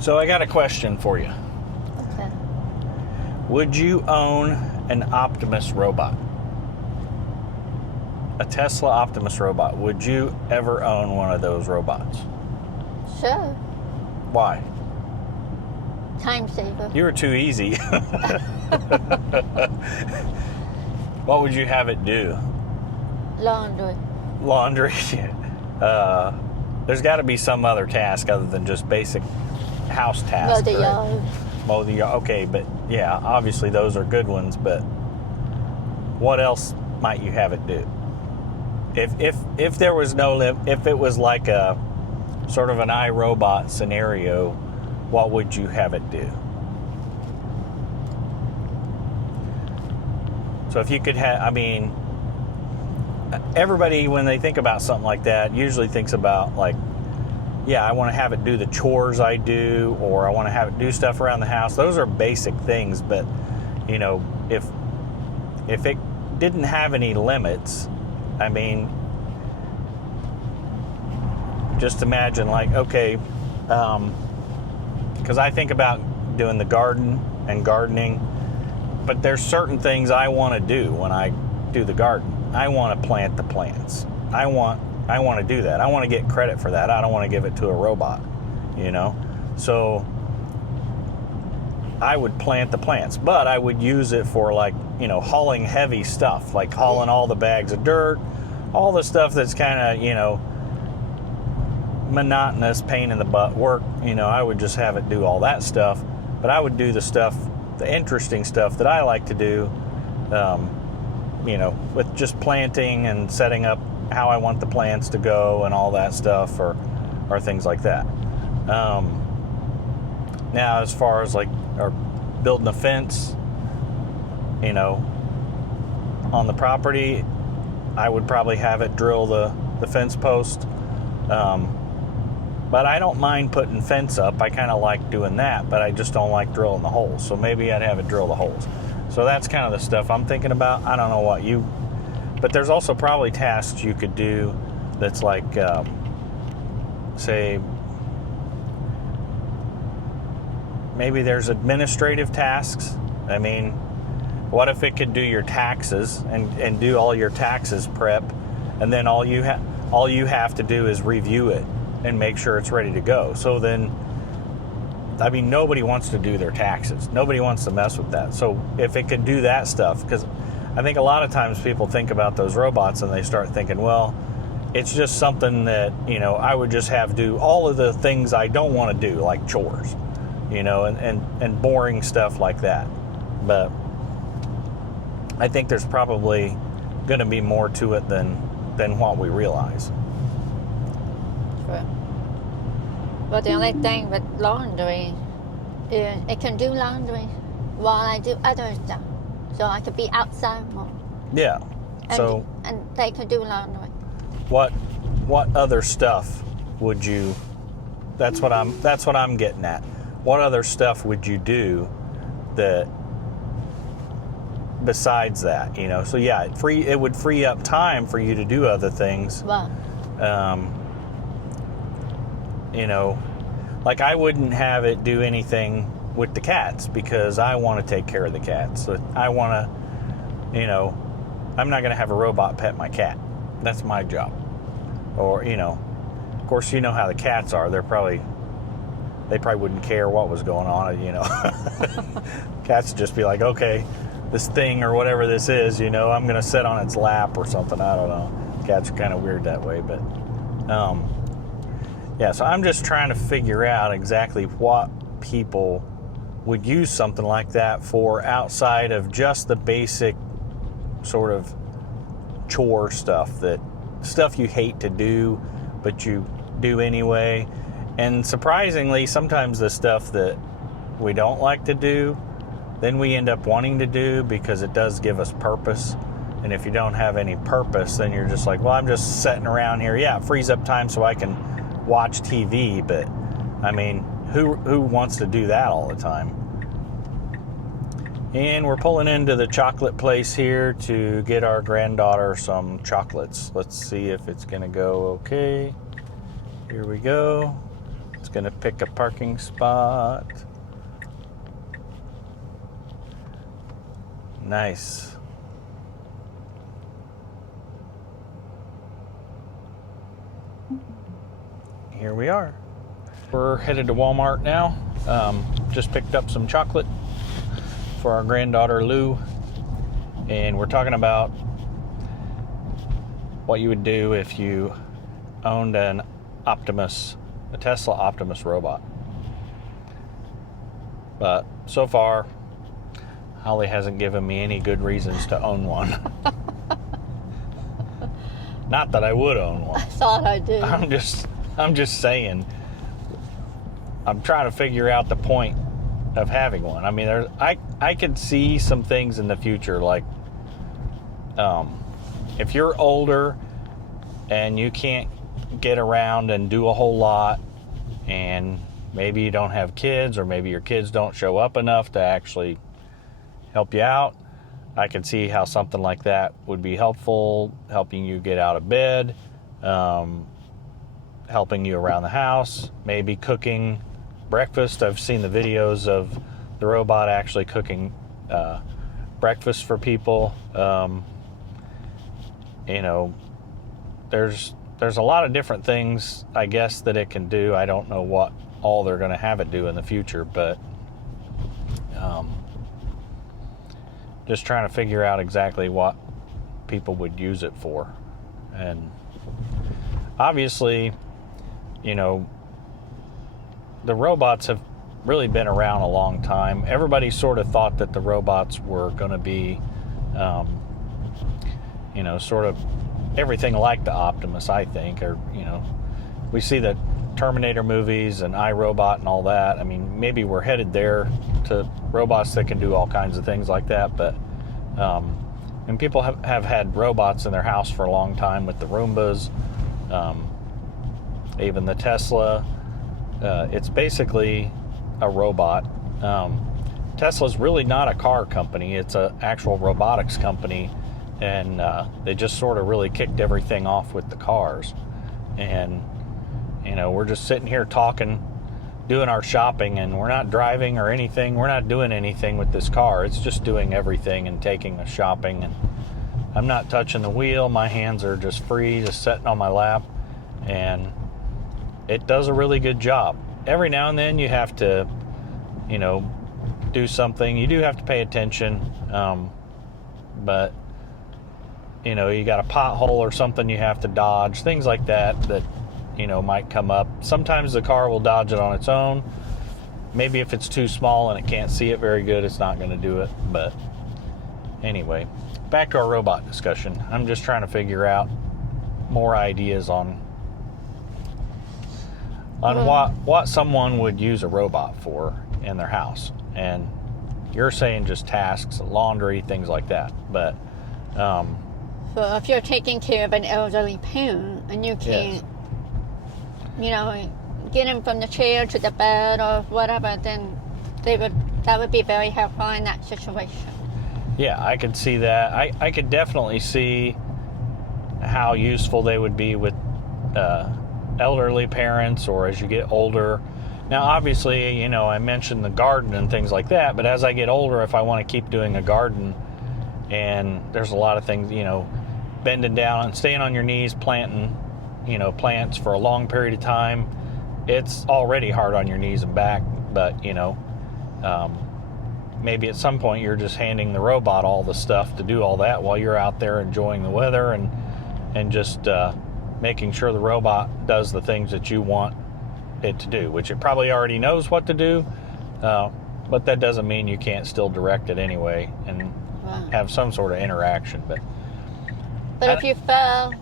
So I got a question for you. Okay. Would you own an Optimus robot? A Tesla Optimus robot. Would you ever own one of those robots? Sure. Why? Time saver. You were too easy. What would you have it do? Laundry. Laundry. There's got to be some other task other than just basic house tasks. Mow the yard. Mow the yard. Okay, but yeah, obviously those are good ones. But what else might you have it do? If there was no if it was like a sort of an iRobot scenario, what would you have it do? So if you could have, I mean, everybody when they think about something like that usually thinks about like, yeah, I want to have it do the chores I do, or I want to have it do stuff around the house. Those are basic things, but you know, if it didn't have any limits, I mean, just imagine like, okay, because I think about doing the garden and gardening, but there's certain things I want to do when I do the garden. I want to plant the plants. I want to do that. I want to get credit for that. I don't want to give it to a robot, you know? So I would plant the plants, but I would use it for like, you know, hauling heavy stuff, like hauling all the bags of dirt, all the stuff that's kind of, you know, monotonous, pain in the butt work. You know, I would just have it do all that stuff, but I would do the stuff, the interesting stuff that I like to do, you know, with just planting and setting up how I want the plants to go and all that stuff, or things like that. Now, as far as like or building a fence, you know, on the property, I would probably have it drill the fence post. But I don't mind putting fence up. I kind of like doing that, but I just don't like drilling the holes. So maybe I'd have it drill the holes. So that's kind of the stuff I'm thinking about. I don't know what you... But there's also probably tasks you could do that's like, say, maybe there's administrative tasks. I mean, what if it could do your taxes and do all your taxes prep, and then all you have to do is review it and make sure it's ready to go. So then, I mean, nobody wants to do their taxes. Nobody wants to mess with that. So if it could do that stuff, because I think a lot of times people think about those robots and they start thinking, well, it's just something that, you know, I would just have do all of the things I don't want to do, like chores, you know, and boring stuff like that. But I think there's probably going to be more to it than what we realize. Sure. But the only thing with laundry is it can do laundry while I do other stuff. So I could be outside more. Yeah. And they could do laundry. What other stuff would you? That's what I'm getting at. What other stuff would you do that besides that? You know. So yeah, it would free up time for you to do other things. Wow. You know, like I wouldn't have it do anything with the cats because I want to take care of the cats. So I want to, you know, I'm not going to have a robot pet my cat. That's my job. Or, you know, of course, you know how the cats are. They probably wouldn't care what was going on, you know. Cats would just be like, okay, this thing or whatever this is, you know, I'm going to sit on its lap or something. I don't know. Cats are kind of weird that way, but, yeah, so I'm just trying to figure out exactly what people would use something like that for outside of just the basic sort of chore stuff you hate to do, but you do anyway. And surprisingly, sometimes the stuff that we don't like to do, then we end up wanting to do because it does give us purpose. And if you don't have any purpose, then you're just like, well, I'm just sitting around here. Yeah, it frees up time so I can watch TV, but I mean, who wants to do that all the time? And we're pulling into the chocolate place here to get our granddaughter some chocolates. Let's see if it's gonna go okay. Here we go. It's going to pick a parking spot. Nice. Here we are. We're headed to Walmart now. Just picked up some chocolate for our granddaughter Lou. And we're talking about what you would do if you owned a Tesla Optimus Robot. But so far, Holly hasn't given me any good reasons to own one. Not that I would own one. I thought I did. I'm just saying. I'm trying to figure out the point of having one. I mean, I could see some things in the future, like if you're older and you can't get around and do a whole lot, and maybe you don't have kids, or maybe your kids don't show up enough to actually help you out, I could see how something like that would be helpful, helping you get out of bed, helping you around the house, maybe cooking breakfast. I've seen the videos of the robot actually cooking breakfast for people. There's a lot of different things, I guess, that it can do. I don't know what all they're going to have it do in the future, but just trying to figure out exactly what people would use it for. And obviously, the robots have really been around a long time. Everybody sort of thought that the robots were going to be, sort of everything like the Optimus, I think. Or, we see the Terminator movies and iRobot and all that. I mean, maybe we're headed there to robots that can do all kinds of things like that. But, and people have had robots in their house for a long time with the Roombas, even the Tesla. It's basically a robot. Tesla's really not a car company. It's an actual robotics company. And they just sort of really kicked everything off with the cars. And, we're just sitting here talking, doing our shopping, and we're not driving or anything. We're not doing anything with this car. It's just doing everything and taking us shopping. And I'm not touching the wheel. My hands are just free, just sitting on my lap. And it does a really good job. Every now and then you have to, do something. You do have to pay attention. But you got a pothole or something you have to dodge, things like that might come up. Sometimes the car will dodge it on its own. Maybe if it's too small and it can't see it very good, it's not going to do it. But anyway, back to our robot discussion. I'm just trying to figure out more ideas on what someone would use a robot for in their house. And you're saying just tasks, laundry, things like that. But so if you're taking care of an elderly parent and you can't, get him from the chair to the bed or whatever, then that would be very helpful in that situation. Yeah, I could see that. I could definitely see how useful they would be with elderly parents, or as you get older. Now, obviously, I mentioned the garden and things like that, but as I get older, if I want to keep doing a garden, and there's a lot of things, bending down and staying on your knees, planting, plants for a long period of time, it's already hard on your knees and back. But, maybe at some point you're just handing the robot all the stuff to do all that while you're out there enjoying the weather and just making sure the robot does the things that you want it to do, which it probably already knows what to do, but that doesn't mean you can't still direct it anyway and have some sort of interaction. But if you fell,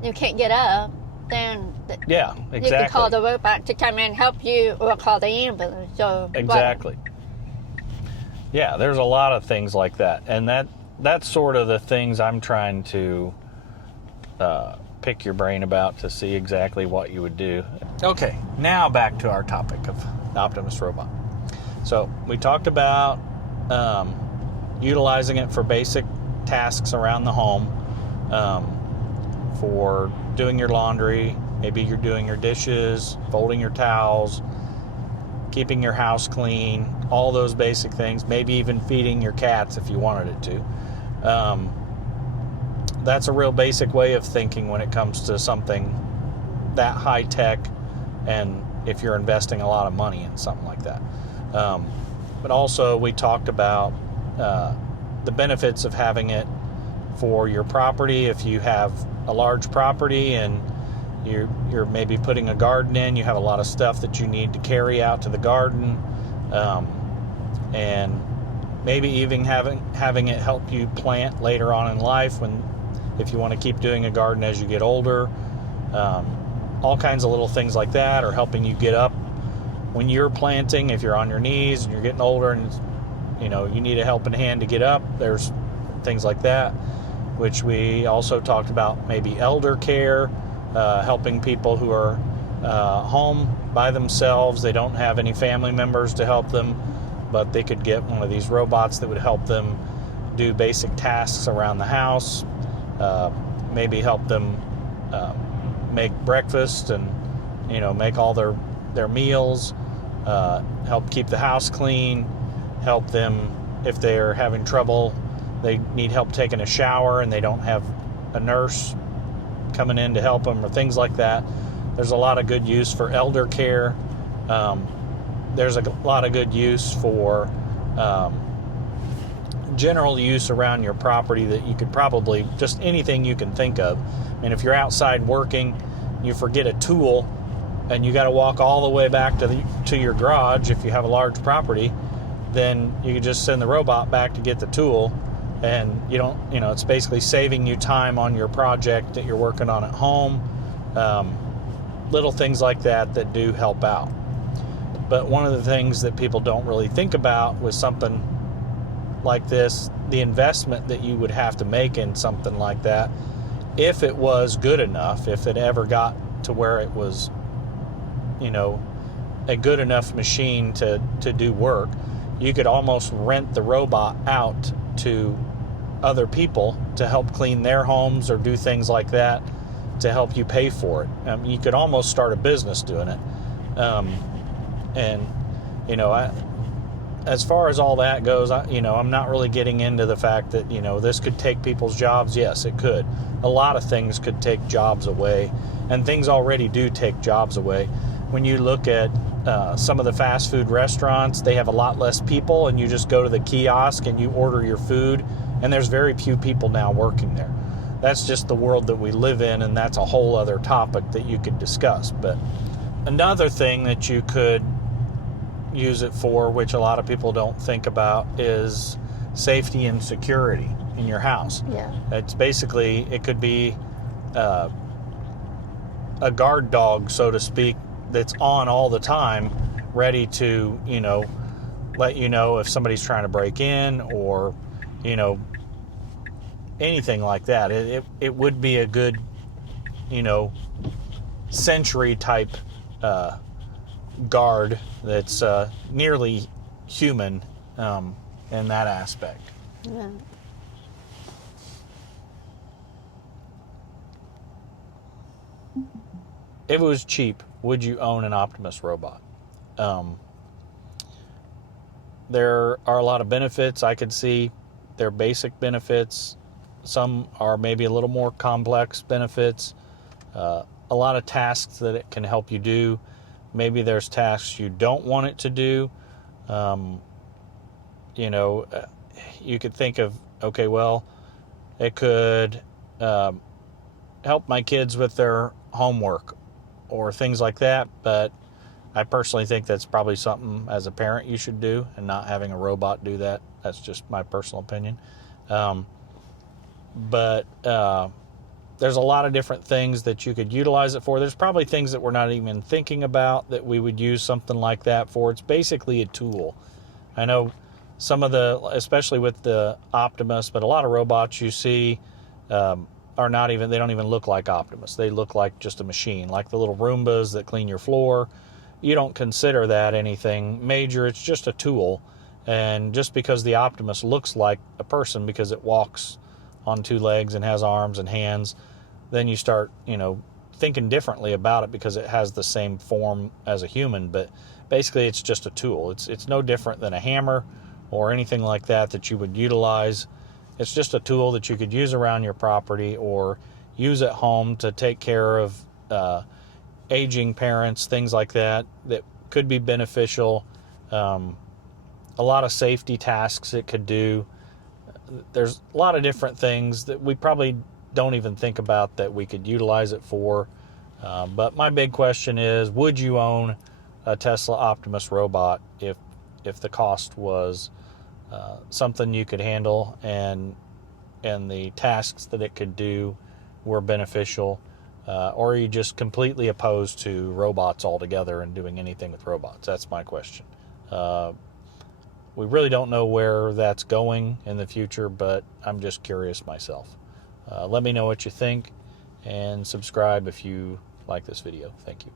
you can't get up, then yeah, exactly. You can call the robot to come and help you, or call the ambulance. Or exactly. Yeah, there's a lot of things like that, and that's sort of the things I'm trying to pick your brain about to see exactly what you would do. Okay, now back to our topic of the Optimus Robot. So we talked about utilizing it for basic tasks around the home, for doing your laundry, Maybe you're doing your dishes, folding your towels, keeping your house clean, all those basic things, maybe even feeding your cats if you wanted it to. That's a real basic way of thinking when it comes to something that high tech, and if you're investing a lot of money in something like that. But also we talked about the benefits of having it for your property. If you have a large property and you're maybe putting a garden in, you have a lot of stuff that you need to carry out to the garden, and maybe even having it help you plant later on in life, if you want to keep doing a garden as you get older. All kinds of little things like that, or helping you get up when you're planting. If you're on your knees and you're getting older and you need a helping hand to get up, there's things like that, which we also talked about. Maybe elder care, helping people who are home by themselves. They don't have any family members to help them, but they could get one of these robots that would help them do basic tasks around the house, maybe help them make breakfast and make all their meals, help keep the house clean, help them if they're having trouble, they need help taking a shower and they don't have a nurse coming in to help them, or things like that. There's a lot of good use for elder care. There's a lot of good use for general use around your property that you could probably, just anything you can think of. I mean, if you're outside working, you forget a tool and you got to walk all the way back to your garage. If you have a large property, then you can just send the robot back to get the tool, and you don't, it's basically saving you time on your project that you're working on at home. Little things like that do help out. But one of the things that people don't really think about with something like this, the investment that you would have to make in something like that, if it was good enough, if it ever got to where it was, a good enough machine to do work, you could almost rent the robot out to other people to help clean their homes or do things like that to help you pay for it. You could almost start a business doing it. As far as all that goes, I'm not really getting into the fact that, this could take people's jobs. Yes, it could. A lot of things could take jobs away, and things already do take jobs away. When you look at some of the fast food restaurants, they have a lot less people, and you just go to the kiosk and you order your food, and there's very few people now working there. That's just the world that we live in, and that's a whole other topic that you could discuss. But another thing that you could use it for, which a lot of people don't think about, is safety and security in your house. Yeah. It's basically, it could be a guard dog, so to speak, that's on all the time, ready to, let you know if somebody's trying to break in, or, anything like that. It would be a good, sentry type guard that's nearly human in that aspect. Yeah. If it was cheap, would you own an Optimus robot? There are a lot of benefits I could see. They're basic benefits. Some are maybe a little more complex benefits. A lot of tasks that it can help you do. Maybe there's tasks you don't want it to do. You could think of, okay, well, it could help my kids with their homework or things like that, but I personally think that's probably something as a parent you should do, and not having a robot do that. That's just my personal opinion. But there's a lot of different things that you could utilize it for. There's probably things that we're not even thinking about that we would use something like that for. It's basically a tool. I know some of especially with the Optimus, but a lot of robots you see they don't even look like Optimus. They look like just a machine, like the little Roombas that clean your floor. You don't consider that anything major. It's just a tool. And just because the Optimus looks like a person because it walks on two legs and has arms and hands, then you start, thinking differently about it because it has the same form as a human, but basically it's just a tool. It's no different than a hammer or anything like that you would utilize. It's just a tool that you could use around your property or use at home to take care of aging parents, things like that could be beneficial. A lot of safety tasks it could do. There's a lot of different things that we probably don't even think about that we could utilize it for. But my big question is, would you own a Tesla Optimus Robot if the cost was something you could handle and the tasks that it could do were beneficial? Or are you just completely opposed to robots altogether and doing anything with robots? That's my question. We really don't know where that's going in the future, but I'm just curious myself. Let me know what you think and subscribe if you like this video. Thank you.